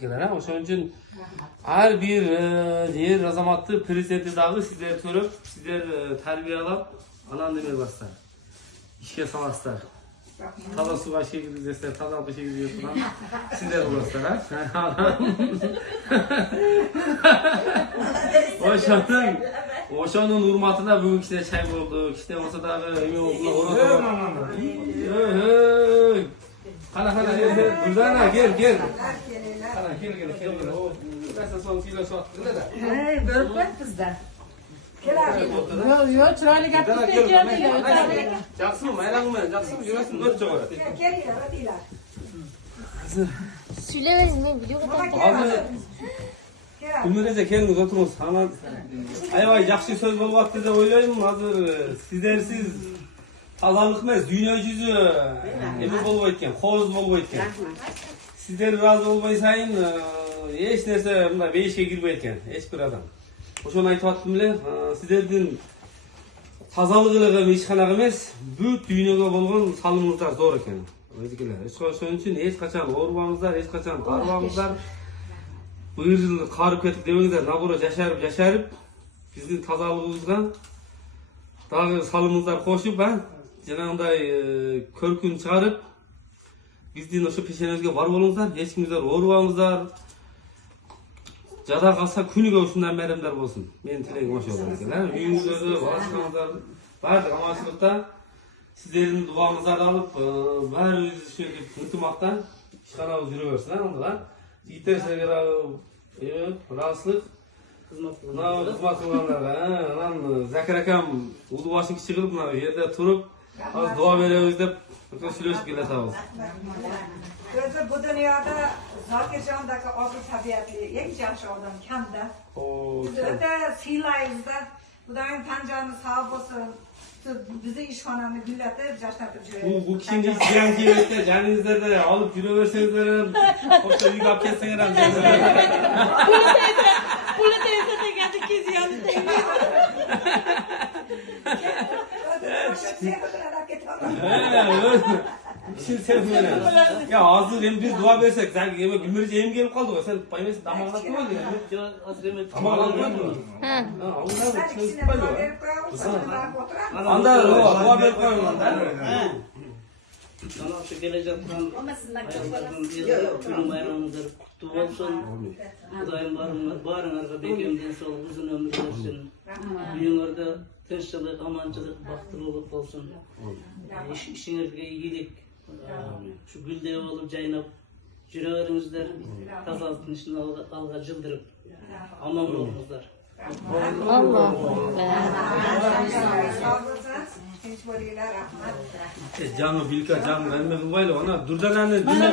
ekanlar. O'shaning uchun har bir yer azamatli prezidenti dag'i sizlar ko'rib, sizlar tarbiyalab, anan demay baslar. İşe salaslar. Taza suga şey kirgizesizler, taza bir şey kirgizesizler. Sizler bulasizlar ha. O'shaning hurmatida bugun kishida çay bo'ldi. Kishida bo'lsa da emi o'zini o'rotib. Qana Gulzana gel. Qana gel. Burası son kilo sotdilar-da. Bo'lib qo'ydi bizda. Yo'q, chiroyli gap ketdi. Yaxshimi, maylangmi? Yaxshimi, yurasin, dört jo'ra. Söyleriz mi? Biliyor musun? Hozir Ümrece kendiniz oturunuz. Hemen ayvay yaxshi söz bo'lyapti deb o'ylayman. Hozir sizlarsiz tozalik emas, dunyo yuzi nima bo'lib o'tgan, hovuz bo'lib o'tgan. Sizlar rozi bo'lmaysang, hech narsa bunday beshga kirmay ekan, hech bir odam. O'shani aytyaptimlar, sizlardan tozaliqlarga hech qanaqa emas, bu dunyoga bo'lgan salimliklar zo'r ekan. O'zikilar. Shuning uchun hech qachon o'rmamizlar, hech qachon qarmamizlar. Bu yıl qarib ketib demangizlar, naburat yasharib, bizning tozalığımızga dag'i salimizlar qo'shib, janag'inday ko'rkun chiqarib, bizning o'sha peshanamizga bor bo'lingizlar, hech kimizlar o'rmamizlar. Jada qalsa kuniga shundan bayramlar bo'lsin. Men tilagim o'sha bo'ladi. Uyingizda, boshqalar bari amalchilikda sizlarning duoingizlarni olib, barimiz shu iltimoqdan ishxonamiz yuraversin, unda. Yeterliğe rahatsızlık hizmet kılanlar. Zakir akam ulu başın çıkıp yerde turup az dua veriyoruz deyip söyleşip gelesiniz. Bu dünyada Zakir Can'daki asıl tabiatlı en yaxshi odam kamda. Biz öte silayız da bu da pancanı sağ olsun. Bizi işxonani gullatib jashnatib yuradi. Bu kishingiz jiyan kelibdi, janingizdada olib yuraversangizlar ham, o'sha uyga olib kelsanglar ham. Puli teyze tegadi keziyani tegadi. Kişini sevmiyor. Ya hazır hem biz dua versek, sen Gülmerici hem gelip kaldı. Sen paylaşın damağına koymadın ya. Damağına koymadın mı? Ha. Sen ikisine dua verip koyalım. Anda dua verip koyalım. Sana şu gelecekten hayırlardan bir günün bayramıdır. Kutlu olsun. Kudayım barınarga bekemden sol uzun ömür versin. Dünyada tinçlik, amançılık, baktırılık olsun. İşinizde iyilik. Şu güldeği olup caynap jürelerinizler tazaltın içinde alga cıldırıp aman olmazlar. Canı bilka canı vermek bayla ona durdan